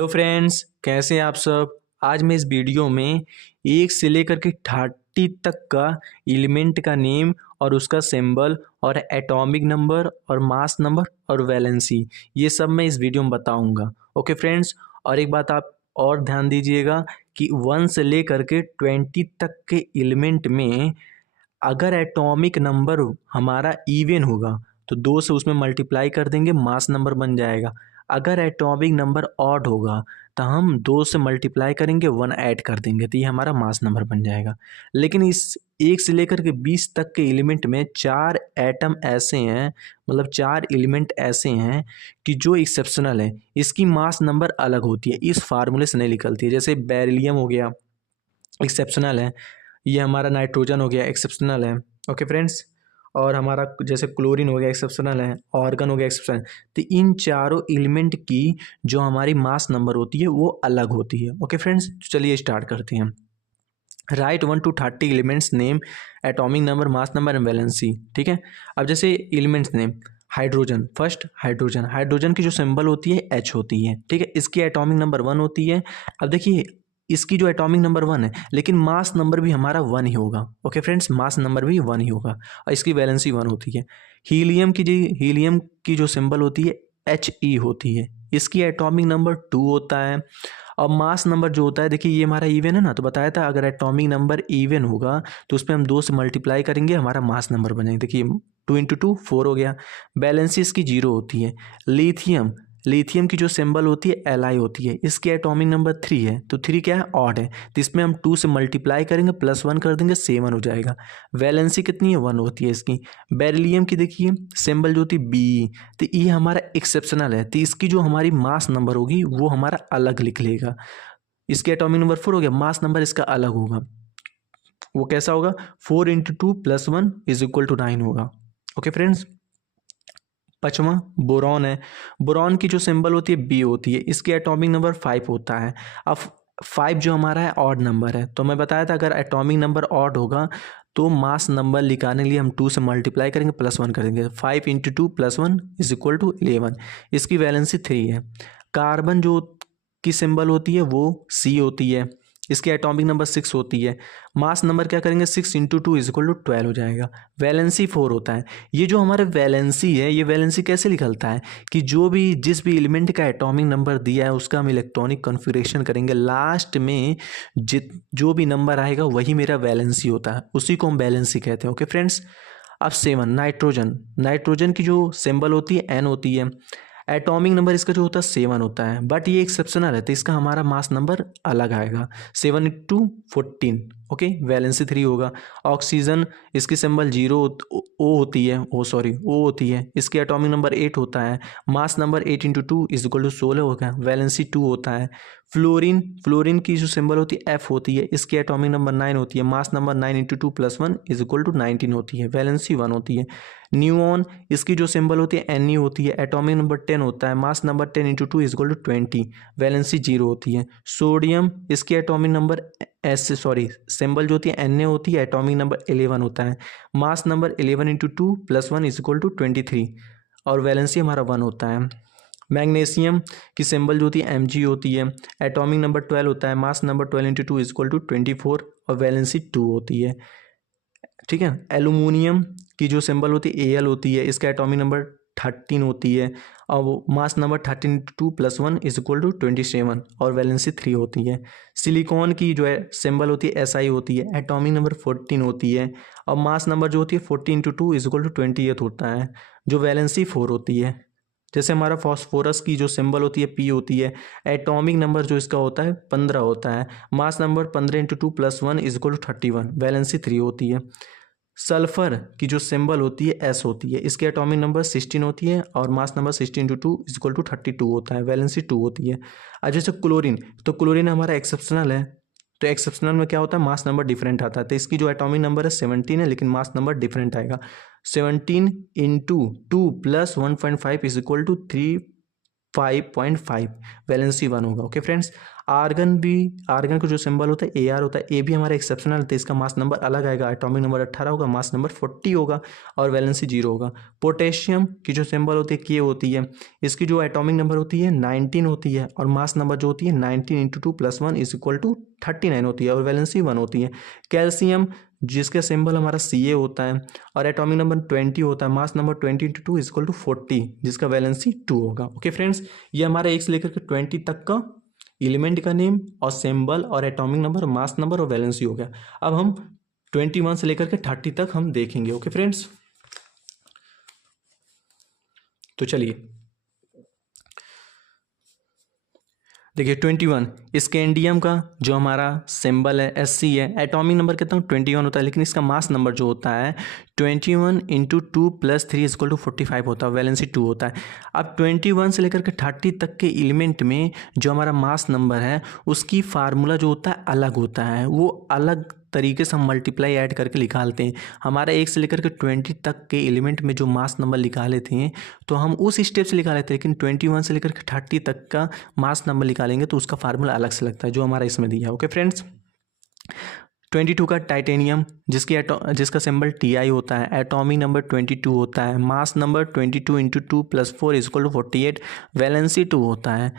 Hello friends, कैसे हैं आप सब। आज मैं इस वीडियो में 1 से लेकर के 30 तक का एलिमेंट का नेम और उसका सिंबल और एटॉमिक नंबर और मास नंबर और वैलेंसी, ये सब मैं इस वीडियो में बताऊंगा। ओके फ्रेंड्स, और एक बात आप और ध्यान दीजिएगा कि 1 से लेकर के 20 तक के एलिमेंट में अगर एटॉमिक नंबर हमारा इवन होगा तो 2 से उसमें मल्टीप्लाई कर देंगे, मास नंबर बन जाएगा। अगर एटॉमिक नंबर ऑड होगा तो हम 2 से मल्टीप्लाई करेंगे, 1 ऐड कर देंगे, तो ये हमारा मास नंबर बन जाएगा। लेकिन इस 1 से लेकर के 20 तक के एलिमेंट में 4 एटम ऐसे हैं, मतलब 4 एलिमेंट ऐसे हैं कि जो एक्सेप्शनल है, इसकी मास नंबर अलग होती है, इस फार्मूले से नहीं निकलती है। जैसे बेरिलियम हो गया, एक्सेप्शनल है। ये हमारा नाइट्रोजन हो गया, एक्सेप्शनल है। ओके फ्रेंड्स, और हमारा जैसे क्लोरीन हो गया, एक्सेप्शनल है। ऑर्गन हो गया, एक्सेप्शनल। तो इन चारों एलिमेंट की जो हमारी मास नंबर होती है वो अलग होती है। ओके फ्रेंड्स, चलिए स्टार्ट करते हैं। Right 1 to 30 elements name, atomic number, mass number and valency. ठीक है, अब जैसे elements name, hydrogen, first hydrogen. Hydrogen की जो सिंबल होती है H होती है। ठीक है, इसकी एटॉमिक नंबर 1 होती है। अब देखिए, इसकी जो एटॉमिक नंबर 1 है, लेकिन मास नंबर भी हमारा 1 ही होगा। ओके फ्रेंड्स, मास नंबर भी 1 ही होगा और इसकी वैलेंसी 1 होती है। हीलियम की जो सिंबल होती है He होती है। इसकी एटॉमिक नंबर 2 होता है और मास नंबर जो होता है, देखिए ये हमारा इवन है ना, तो बताया था अगर एटॉमिक नंबर इवन होगा तो उसमें हम 2 से मल्टीप्लाई करेंगे, हमारा मास नंबर बनेगा। देखिए 2 इंटू 2 4 हो गया। बैलेंसी इसकी 0 होती है। लिथियम की जो सिंबल होती है Li होती है। इसकी एटॉमिक नंबर 3 है, तो 3 क्या है, ऑड है, तो इसमें हम 2 से मल्टीप्लाई करेंगे, +1 कर देंगे, 7 हो जाएगा। वैलेंसी कितनी है, 1 होती है इसकी। बेरिलियम की देखिए सिंबल जो होती है Be, तो ये हमारा एक्सेप्शनल है, तो इसकी जो हमारी मास नंबर होगी वो हमारा अलग लिख लेगा। इसके एटॉमिक नंबर 4 हो गया, मास नंबर इसका अलग होगा। वो कैसा होगा, 4 इंटू 2 +1 इज इक्वल टू 9 होगा। ओके फ्रेंड्स, पांचवा बोरॉन है। बोरॉन की जो सिंबल होती है बी होती है। इसकी एटॉमिक नंबर 5 होता है। अब 5 जो हमारा है ऑड नंबर है, तो मैं बताया था अगर एटॉमिक नंबर ऑड होगा तो मास नंबर निकालने के लिए हम 2 से मल्टीप्लाई करेंगे, +1 करेंगे। 5 इंटू 2 +1 इज इक्वल टू 11। इसकी वैलेंसी 3 है। कार्बन जो की सिंबल होती है वो सी होती है। इसकी एटॉमिक नंबर 6 होती है। मास नंबर क्या करेंगे, 6 इंटू 2 इज इक्वल टू 12 हो जाएगा। वैलेंसी 4 होता है। ये जो हमारे वैलेंसी है, ये वैलेंसी कैसे निकलता है कि जिस भी एलिमेंट का एटॉमिक नंबर दिया है उसका हम इलेक्ट्रॉनिक कॉन्फ़िगरेशन करेंगे, लास्ट में जो भी नंबर आएगा वही मेरा वैलेंसी होता है, उसी को हम वैलेंसी कहते हैं। ओके फ्रेंड्स, अब 7 नाइट्रोजन की जो सिंबल होती है N होती है। एटॉमिक नंबर इसका जो होता है 7 होता है, बट ये एक्सेप्शनल है, तो इसका हमारा मास नंबर अलग आएगा, 7 इंटू 14। ओके, वैलेंसी 3 होगा। ऑक्सीजन, इसकी सिंबल 0 ओ होती है, ओ होती है। इसकी एटॉमिक नंबर 8 होता है। Mass number 8 into 2 is equal to 16 होगा। वैलेंसी 2 होता है। फ्लोरीन की जो सिंबल होती है F होती है। इसकी एटॉमिक नंबर 9 होती है। Mass number 9 into 2 +1 is equal to 19 होती है। वैलेंसी 1 होती है। न्यूऑन, इसकी जो सिंबल होती है Ne होती है। एटॉमिक नंबर 10 होता है। Mass number 10 into 2 is equal to 20। Valency 0 होती है। सोडियम, इसकी एटॉमिक नंबर सिंबल जो होती है Na होती है। एटॉमिक नंबर 11 होता है। Mass number 11 into 2 +1 is equal to 23 और वैलेंसी हमारा 1 होता है। मैग्नीशियम की सिंबल जो होती है Mg होती है। एटॉमिक नंबर 12 होता है। Mass number 12 into 2 is equal to 24 और वैलेंसी 2 होती है। ठीक है, एल्यूमिनियम की जो सिंबल होती है Al होती है। इसका एटॉमिक नंबर 13 होती है और वो mass number 13 2 +1 is equal to 27 और वैलेंसी 3 होती है। सिलिकॉन की जो है सिंबल होती है Si होती है। एटॉमिक नंबर 14 होती है और मास नंबर जो होती है 14 इंटू 2 इज इक्वल टू 28 होता है, जो वैलेंसी 4 होती है। जैसे हमारा फास्फोरस की जो सिंबल होती है P होती है। एटॉमिक नंबर जो इसका होता है 15 होता है। Mass number 15 into 2 +1 is equal to 31, valency 3 होती है। सल्फर की जो सिंबल होती है S होती है। इसकी एटॉमिक नंबर 16 होती है और mass number 16 into 2 is equal to 32 होता है, वैलेंसी 2 होती है। अब जैसे क्लोरीन, तो क्लोरीन हमारा एक्सेप्शनल है, तो एक्सेप्शनल में क्या होता है, मास नंबर डिफरेंट आता है, तो इसकी जो एटॉमिक नंबर है 17 है लेकिन मास नंबर डिफरेंट आएगा। 17 into 2 + 1.5 is equal to 3 5.5 valency 1 होगा। ओके फ्रेंड्स, आर्गन का जो सिंबल होता है AR होता है, ए भी हमारा एक्सेप्शनल है, इसका मास नंबर अलग आएगा, एटॉमिक नंबर 18 होगा, मास नंबर 40 होगा और वैलेंसी 0 होगा। पोटेशियम की जो सिंबल होती है K होती है, इसकी जो एटॉमिक नंबर होती है 19 होती है और मास नंबर जो होती है 19 × 2 + 1 = 39 होती है और वैलेंसी 1 होती है। कैल्शियम जिसका सिंबल हमारा Ca होता है और एटॉमिक नंबर 20 होता है, मास नंबर 20 × 2 = 40, जिसका वैलेंसी 2 होगा। ओके फ्रेंड्स, ये हमारा 1 से लेकर के 20 तक का एलिमेंट का नेम और सिंबल और एटॉमिक नंबर, मास नंबर और वैलेंसी हो गया। अब हम 21 से लेकर के 30 तक हम देखेंगे। ओके फ्रेंड्स, तो चलिए देखिए 21 स्कैंडियम का जो हमारा सिंबल है Sc है, एटॉमिक नंबर कितना 21 होता है, लेकिन इसका मास नंबर जो होता है 21 × 2 + 3 = 45 होता है, वैलेंसी 2 होता है। अब 21 से लेकर के 30 तक के एलिमेंट में जो हमारा मास नंबर है उसकी फार्मूला जो होता है अलग होता है, वो अलग तरीके से हम मल्टीप्लाई ऐड करके निकालते हैं। हमारा 1 से लेकर के 20 तक के एलिमेंट में जो मास नंबर निकाले थे तो हम उस स्टेप से निकाले थे, लेकिन 21 से लेकर के 30 तक का मास नंबर निकालेंगे तो उसका फार्मूला अलग से लगता है जो हमारा इसमें दिया है। ओके फ्रेंड्स, 22 का टाइटेनियम जिसका सिंबल Ti होता है, एटॉमिक नंबर 22 होता है, मास नंबर 22 × 2 + 4 = 48, वैलेंसी 2 होता है।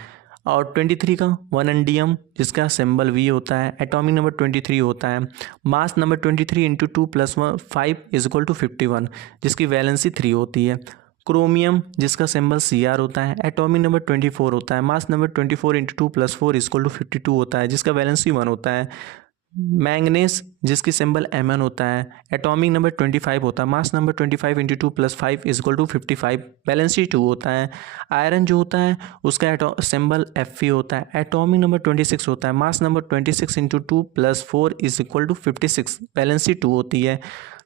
और 23 का वनडियम जिसका सिंबल V होता है, एटॉमिक नंबर 23 होता है, मास नंबर 23 × 2 + 5 = 51, जिसकी वैलेंसी 3 होती है। क्रोमियम जिसका सिंबल Cr होता है, एटॉमिक नंबर 24 होता है, मास नंबर 24 × 2 + 4 = 52 होता है, जिसका वैलेंसी 1 होता है। मैंगनीज जिसकी सिंबल Mn होता है, एटॉमिक नंबर 25 होता है, मास नंबर 25 × 2 + 5 = 55, वैलेंसी 2 होता है। आयरन जो होता है उसका सिंबल Fe होता है, एटॉमिक नंबर 26 होता है, मास नंबर 26 × 2 + 4 = 56, वैलेंसी 2 होती है।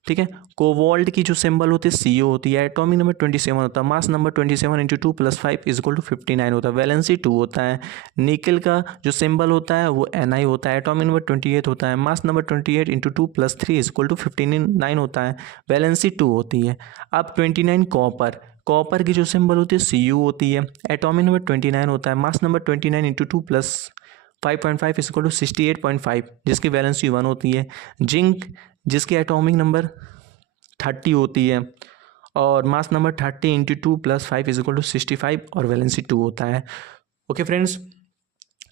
ठीक है, कोबाल्ट की जो सिंबल होती है CO होती है, एटॉमिक नंबर 27 होता है, मास नंबर 27 × 2 + 5 = 59 होता है, वैलेंसी 2 होता है। निकल का जो सिंबल होता है वो Ni होता है, एटॉमिक नंबर 28 होता है, मास नंबर 28 × 2 + 3 = 59 होता है, वैलेंसी 2 होती है। अब 29 कॉपर की जो सिंबल होती है Cu होती है, एटॉमिक नंबर 29 होता है, मास नंबर 29 × 2 + 5.5 = 68.5, जिसकी वैलेंसी 1 होती है। जिंक जिसकी एटॉमिक नंबर 30 होती है और मास नंबर 30 × 2 + 5 = 65 और वैलेंसी 2 होता है। ओके फ्रेंड्स,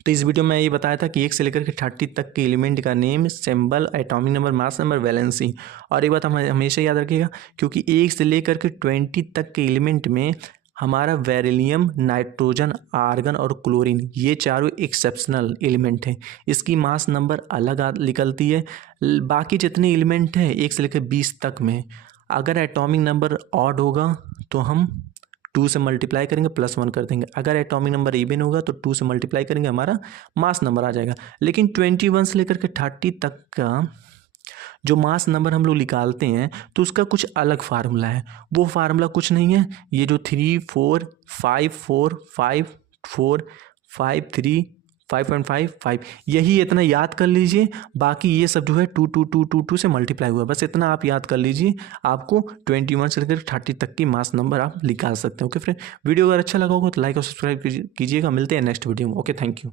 तो इस वीडियो में ये बताया था कि 1 से लेकर के 30 तक के एलिमेंट का name, symbol, atomic number, mass number, valency. और एक बात हम हमेशा याद रखिएगा, क्योंकि 1 से लेकर के 20 तक के एलिमेंट में हमारा बेरिलियम, नाइट्रोजन, आर्गन और क्लोरीन ये चारों एक्सेप्शनल एलिमेंट हैं, इसकी मास नंबर अलग निकलती है। बाकी जितने एलिमेंट हैं 1 से लेकर 20 तक में अगर एटॉमिक नंबर ऑड होगा तो हम 2 से मल्टीप्लाई करेंगे +1 कर देंगे, अगर एटॉमिक नंबर इवन होगा तो 2 से मल्टीप्लाई करेंगे हमारा मास नंबर आ जाएगा। लेकिन 21 से लेकर के 30 तक का जो मास नंबर हम लोग निकालते हैं तो उसका कुछ अलग फार्मूला है। वो फार्मूला कुछ नहीं है, ये जो 3 4 5 4 5 4 5 3 5.5 5 यही इतना याद कर लीजिए। बाकी ये सब जो है 2 2 2 2 2 से मल्टीप्लाई हुआ है, बस इतना आप याद कर लीजिए, आपको 21 से लेकर 30 तक की मास नंबर आप निकाल सकते हैं। ओके फ्रेंड, वीडियो अगर अच्छा लगा होगा तो लाइक और सब्सक्राइब कीजिएगा। मिलते हैं नेक्स्ट वीडियो में। Okay, thank you.